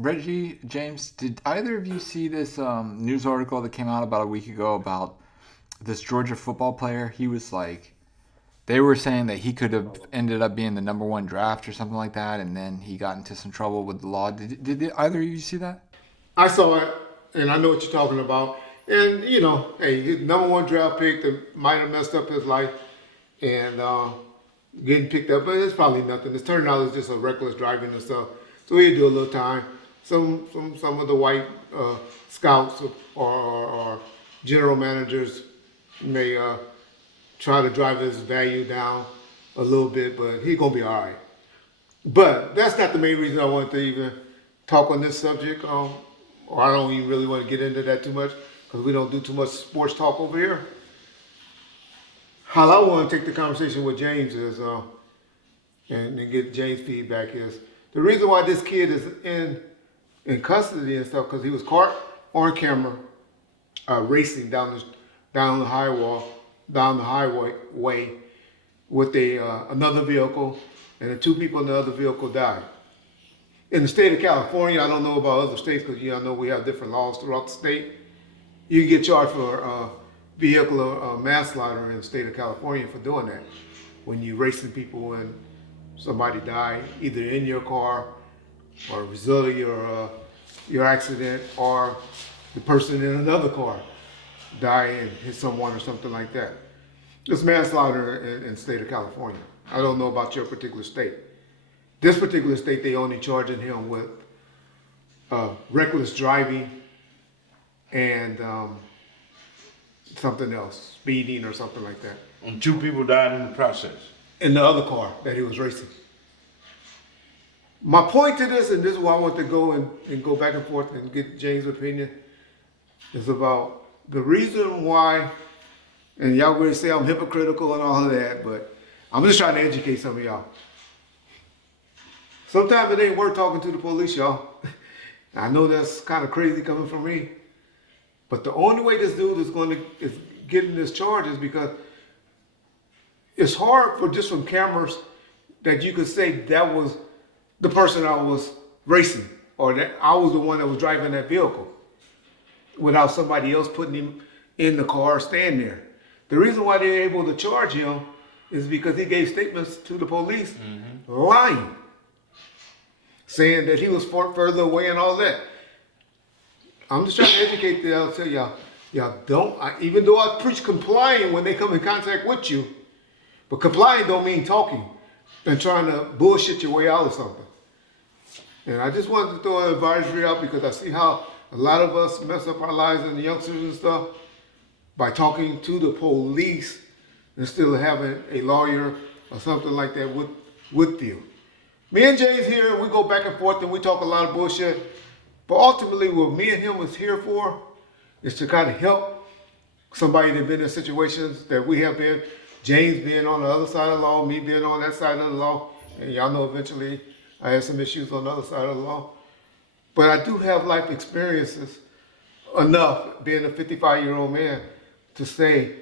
Reggie, James, did either of you see this news article that came out about a week ago about this Georgia football player? He was like, they were saying that he could have ended up being the number one draft or something like that, and then he got into some trouble with the law. Did either of you see that? I saw it, and I know what you're talking about. And hey, his number one draft pick that might have messed up his life, and getting picked up, but it's probably nothing. It's turning out it's just a reckless driving and stuff. So he'd do a little time. Some of the white scouts or general managers may try to drive his value down a little bit, but he's gonna be all right. But that's not the main reason I wanted to even talk on this subject. Or I don't even really want to get into that too much because we don't do too much sports talk over here. How I want to take the conversation with James is, and get James' feedback is the reason why this kid is in custody and stuff because he was caught on camera racing down the highway with another vehicle, and the two people in the other vehicle died. In the state of California, I don't know about other states because I know we have different laws throughout the state. You can get charged for vehicular manslaughter in the state of California for doing that. When you're racing people and somebody died, either in your car or a result of your accident, or the person in another car died and hit someone or something like that. It's manslaughter in the state of California. I don't know about your particular state. This particular state, they only charging him with reckless driving and something else, speeding or something like that. And two people died in the process. In the other car that he was racing. My point to this, and this is why I want to go and go back and forth and get James' opinion, is about the reason why, and y'all going to say I'm hypocritical and all of that, but I'm just trying to educate some of y'all. Sometimes it ain't worth talking to the police, y'all. I know that's kind of crazy coming from me, but the only way this dude is getting this charge is because it's hard for just from cameras that you could say that was the person I was racing or that I was the one that was driving that vehicle without somebody else putting him in the car or staying there. The reason why they're able to charge him is because he gave statements to the police lying, saying that he was further away and all that. I'm just trying to educate y'all, tell y'all don't, even though I preach complying when they come in contact with you, but complying don't mean talking and trying to bullshit your way out of something. And I just wanted to throw an advisory out because I see how a lot of us mess up our lives and the youngsters and stuff by talking to the police instead of having a lawyer or something like that with you. Me and Jay's here, we go back and forth and we talk a lot of bullshit. But ultimately what me and him was here for is to kind of help somebody that's been in situations that we have been. James being on the other side of the law, me being on that side of the law. And y'all know eventually I had some issues on the other side of the law. But I do have life experiences enough, being a 55-year-old man, to say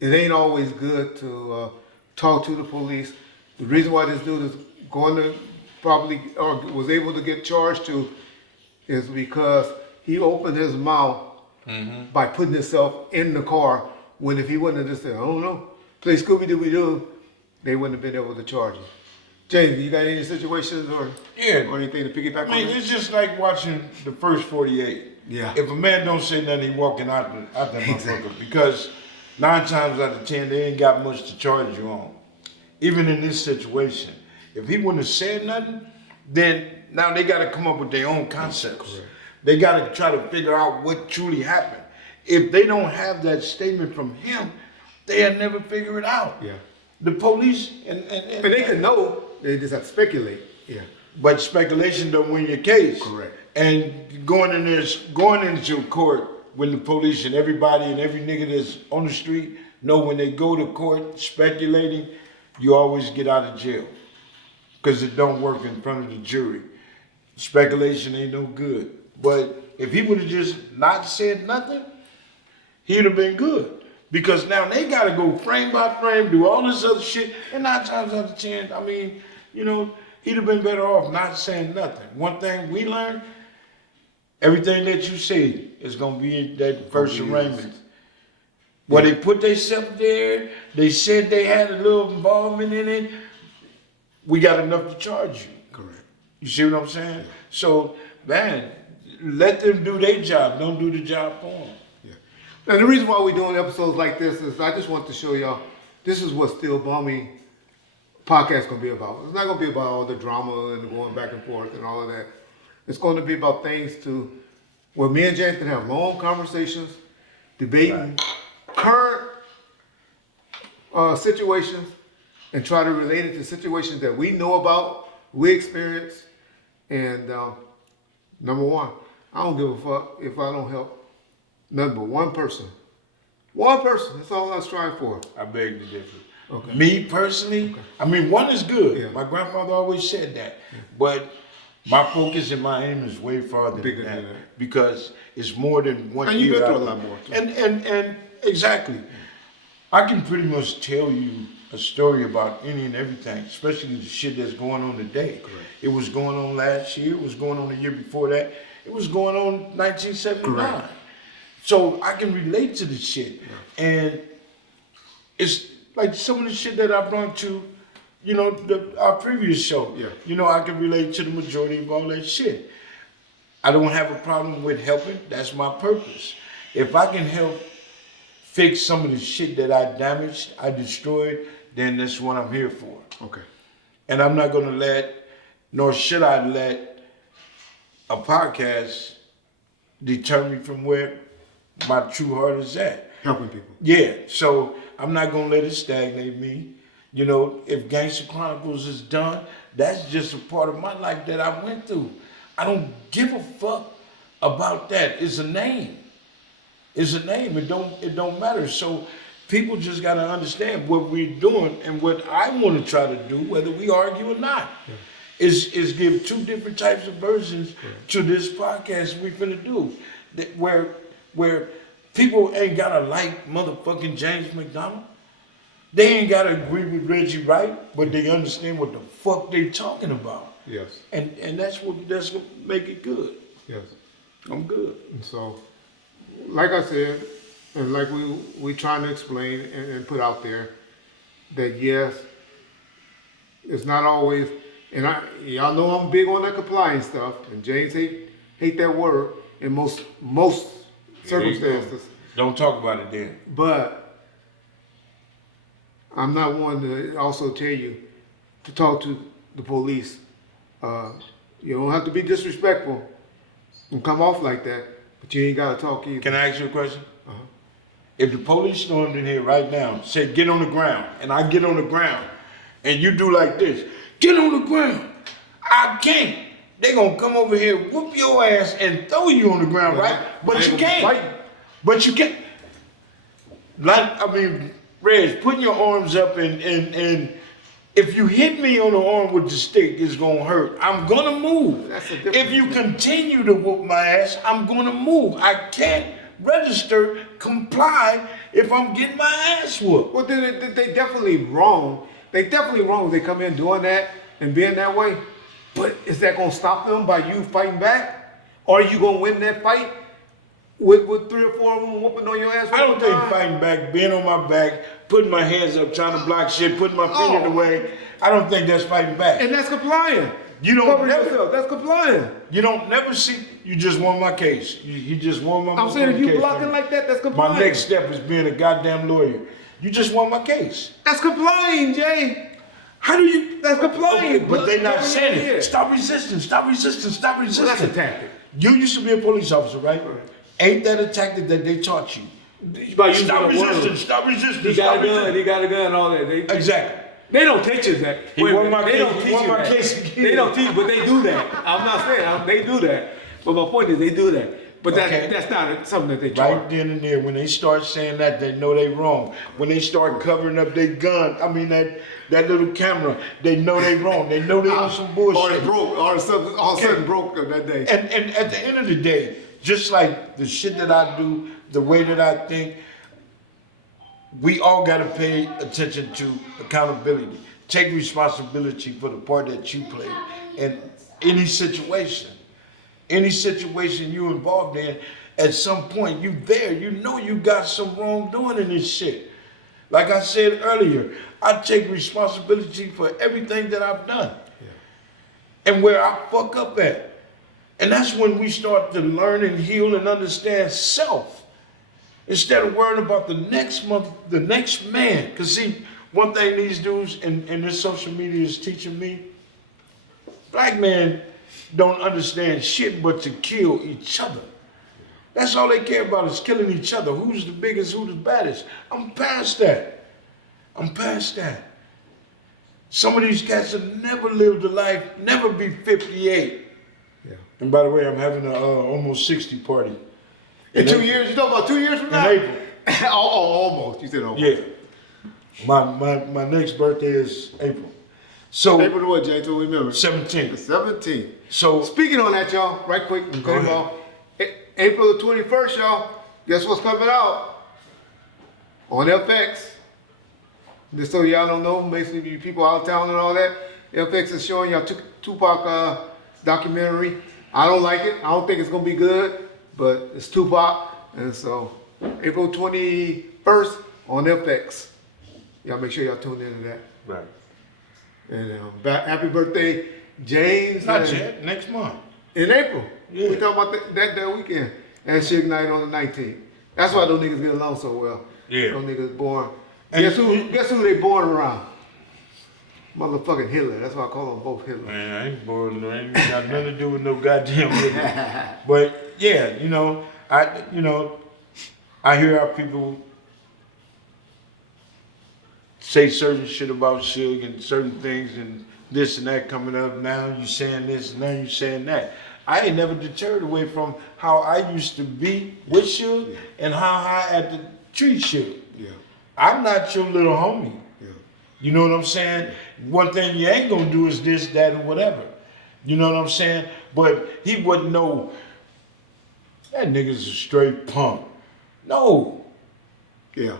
it ain't always good to talk to the police. The reason why this dude is going to probably, or was able to get charged to, is because he opened his mouth by putting himself in the car, when if he wouldn't have just said, I don't know, play Scooby-Dooby-Doo, they wouldn't have been able to charge him. James, you got any situations or anything to piggyback on? It's just like watching the first 48. Yeah. If a man don't say nothing, he walking out that motherfucker because 9 times out of 10 they ain't got much to charge you on. Even in this situation, if he wouldn't have said nothing, then now they got to come up with their own concepts. Correct. They got to try to figure out what truly happened. If they don't have that statement from him, they'll never figure it out. Yeah. The police and they could know. They just have to speculate. Yeah. But speculation don't win your case. Correct. And going into court when the police and everybody and every nigga that's on the street know when they go to court speculating, you always get out of jail. Because it don't work in front of the jury. Speculation ain't no good. But if he would have just not said nothing, he'd have been good. Because now they got to go frame by frame, do all this other shit. And 9 times out of 10, I mean, he'd have been better off not saying nothing. One thing we learned, Everything that you say is gonna be in that first be arraignment. Well, they put themselves there. They said they had a little involvement in it. We got enough to charge you. Correct. You see what I'm saying? So, man, let them do their job. Don't do the job for them. Yeah. And the reason why we're doing episodes like this is I just want to show y'all this is what Still Balmy podcast gonna be about. It's not gonna be about all the drama and going back and forth and all of that. It's going to be about things where me and James can have long conversations, debating current situations, and try to relate it to situations that we know about, we experience, and number one, I don't give a fuck if I don't help nothing but one person. One person, that's all I strive for. I beg to differ. Okay. Me personally, I mean, one is good. Yeah. My grandfather always said that. But my focus and my aim is way farther Bigger than than that. that. Because it's more than one And you've year been through out a lot there. more, too. And exactly. I can pretty much tell you a story about any and everything, especially the shit that's going on today. Correct. It was going on last year, it was going on the year before that, it was going on 1979. Correct. So I can relate to the shit. And it's like some of the shit that I brought to, you know, our previous show. Yeah. You know, I can relate to the majority of all that shit. I don't have a problem with helping. That's my purpose. If I can help fix some of the shit that I damaged, I destroyed, then that's what I'm here for. Okay. And I'm not gonna nor should I let a podcast deter me from where my true heart is at. Helping people. Yeah, so I'm not gonna let it stagnate me. You know, if Gangster Chronicles is done, that's just a part of my life that I went through. I don't give a fuck about that. It's a name. It's a name. It don't matter. So people just gotta understand what we're doing and what I want to try to do, whether we argue or not. Yeah. Is give two different types of versions to this podcast we finna do. Where people ain't gotta like motherfucking James McDonald. They ain't gotta agree with Reggie Wright, but they understand what the fuck they talking about. Yes. And that's gonna make it good. Yes. I'm good. And so, like I said, and like we trying to explain and put out there, that yes, it's not always, and y'all know I'm big on that compliance stuff, and James hate that word in most circumstances. Don't talk about it then. But I'm not one to also tell you to talk to the police. You don't have to be disrespectful and come off like that, but you ain't gotta talk either. Can I ask you a question? Uh-huh. If the police stormed in here right now, said get on the ground, and I get on the ground, and you do like this, get on the ground, I can't. They gonna come over here, whoop your ass, and throw you on the ground, right? But you can't. But you can't. Like, I mean, Reg, putting your arms up and if you hit me on the arm with the stick, it's gonna hurt. I'm gonna move. That's a different If you thing. continue to whoop my ass, I'm gonna move. I can't register, comply if I'm getting my ass whooped. Well, then they definitely wrong. They definitely wrong if they come in doing that and being that way. But is that gonna stop them by you fighting back? Or are you gonna win that fight with 3 or 4 of them whooping on your ass? I don't think fighting back, being on my back, putting my hands up, trying to block shit, putting my feet in the way, I don't think that's fighting back. And that's complying. You don't Cover never, yourself. That's complying. you don't never see, you just won my case. You just won my I'm saying if you case, blocking man. like that, that's complying. My next step is being a goddamn lawyer. You just won my case. That's complying, Jay. How do you? That's complying. Okay, but they're not Look, saying here. it. Stop resisting, stop resisting, stop resisting. Well, that's a tactic. You used to be a police officer, right? Ain't that a tactic that they taught you? Stop resisting, stop resisting, He stop got a gun, resisting. he got a gun, all that. Exactly. They don't teach us that. He won my they case. don't He teach won you my that. case again. They don't teach, but they do that. I'm not saying they do that. But my point is they do that. But Okay. that's not something that they Right taught. then and there, when they start saying that, they know they wrong. When they start covering up their gun, I mean that little camera, they know they wrong. They know they on some Or bullshit. it broke, or something all of a sudden broke that day. And at the end of the day, just like the shit that I do, the way that I think, we all gotta pay attention to accountability. Take responsibility for the part that you play in any situation. Any situation you involved in, at some point you there, you know you got some wrongdoing in this shit. Like I said earlier, I take responsibility for everything that I've done and where I fuck up at. And that's when we start to learn and heal and understand self. Instead of worrying about the next month, the next man. Because see, one thing these dudes and this social media is teaching me, black men don't understand shit but to kill each other. That's all they care about is killing each other. Who's the biggest, who's the baddest? I'm past that. I'm past that. Some of these cats have never lived a life, never be 58. Yeah. And by the way, I'm having a almost 60 party. In 2 years? You talking about 2 years from now? In April. Almost. You said almost. Yeah. My next birthday is April. So April the what, Jay? So remember. 17th. The 17th. So Speaking on that, y'all, right quick, Go ahead. April the 21st, y'all, guess what's coming out? On FX. Just so y'all don't know, basically you people out of town and all that, FX is showing y'all Tupac documentary. I don't like it. I don't think it's going to be good, but it's Tupac. And so, April 21st on FX. Y'all make sure y'all tune into that. right. And happy birthday, James. Not and- yet, next month. In April. Yeah. We talking about that weekend. And Suge Knight on the 19th. That's why those niggas get along so well. Yeah. Those niggas born. And Guess who they born around? Motherfucking Hitler. That's why I call them both Hitler. Man, I ain't bored. I ain't got nothing to do with no goddamn Hitler. But yeah, I hear how people say certain shit about Suge and certain things and this and that coming up. Now you saying this, now you saying that. I ain't never deterred away from how I used to be with Suge and how I had to treat Suge. Yeah. I'm not your little homie. Yeah. You know what I'm saying? One thing you ain't gonna do is this, that, or whatever. You know what I'm saying? But he wouldn't know that nigga's a straight punk. No. Yeah.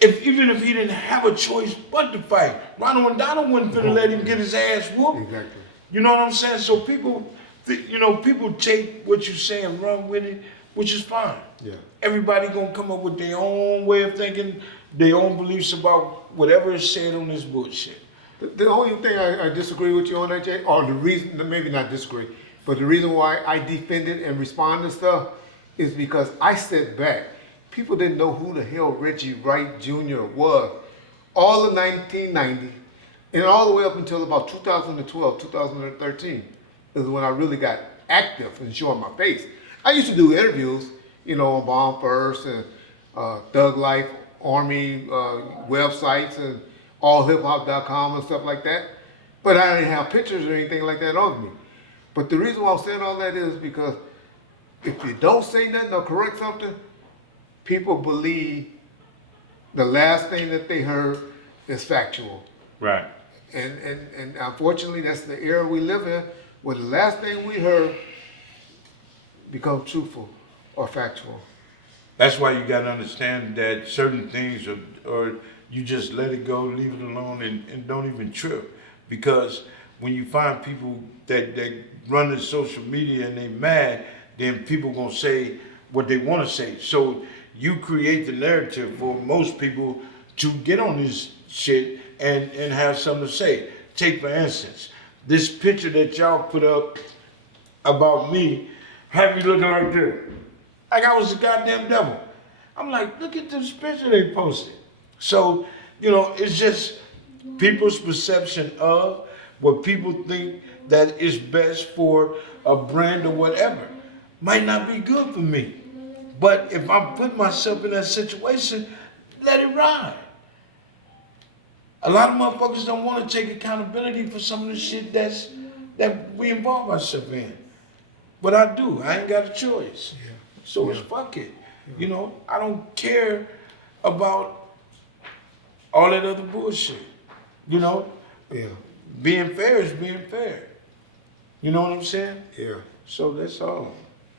Even if he didn't have a choice but to fight, Ronald McDonald wasn't finna let him get his ass whooped. Exactly. You know what I'm saying? So people take what you say and run with it, which is fine. Yeah. Everybody gonna come up with their own way of thinking, their own beliefs about whatever is said on this bullshit. The only thing I disagree with you on that, Jay, or the reason, maybe not disagree, but the reason why I defended and respond to stuff is because I sat back. People didn't know who the hell Reggie Wright Jr. was. All of 1990 and all the way up until about 2012, 2013 is when I really got active and showing my face. I used to do interviews, on Bomb First and Thug Life, Army websites and allhiphop.com and stuff like that. But I didn't have pictures or anything like that of me. But the reason why I'm saying all that is because if you don't say nothing or correct something, people believe the last thing that they heard is factual. Right. And unfortunately, that's the era we live in, where the last thing we heard becomes truthful or factual. That's why you gotta understand that certain things or you just let it go, leave it alone, and don't even trip. Because when you find people that run the social media and they mad, then people gonna say what they wanna say. So you create the narrative for most people to get on this shit and have something to say. Take for instance, this picture that y'all put up about me, have me looking like this. Like I was the goddamn devil. I'm like, look at this picture they posted. So, it's just people's perception of what people think that is best for a brand or whatever. Might not be good for me. But if I put myself in that situation, let it ride. A lot of motherfuckers don't want to take accountability for some of the shit that we involve ourselves in. But I do. I ain't got a choice. Yeah. So it's fuck it. I don't care about all that other bullshit. Yeah. Being fair is being fair. You know what I'm saying? Yeah. So that's all.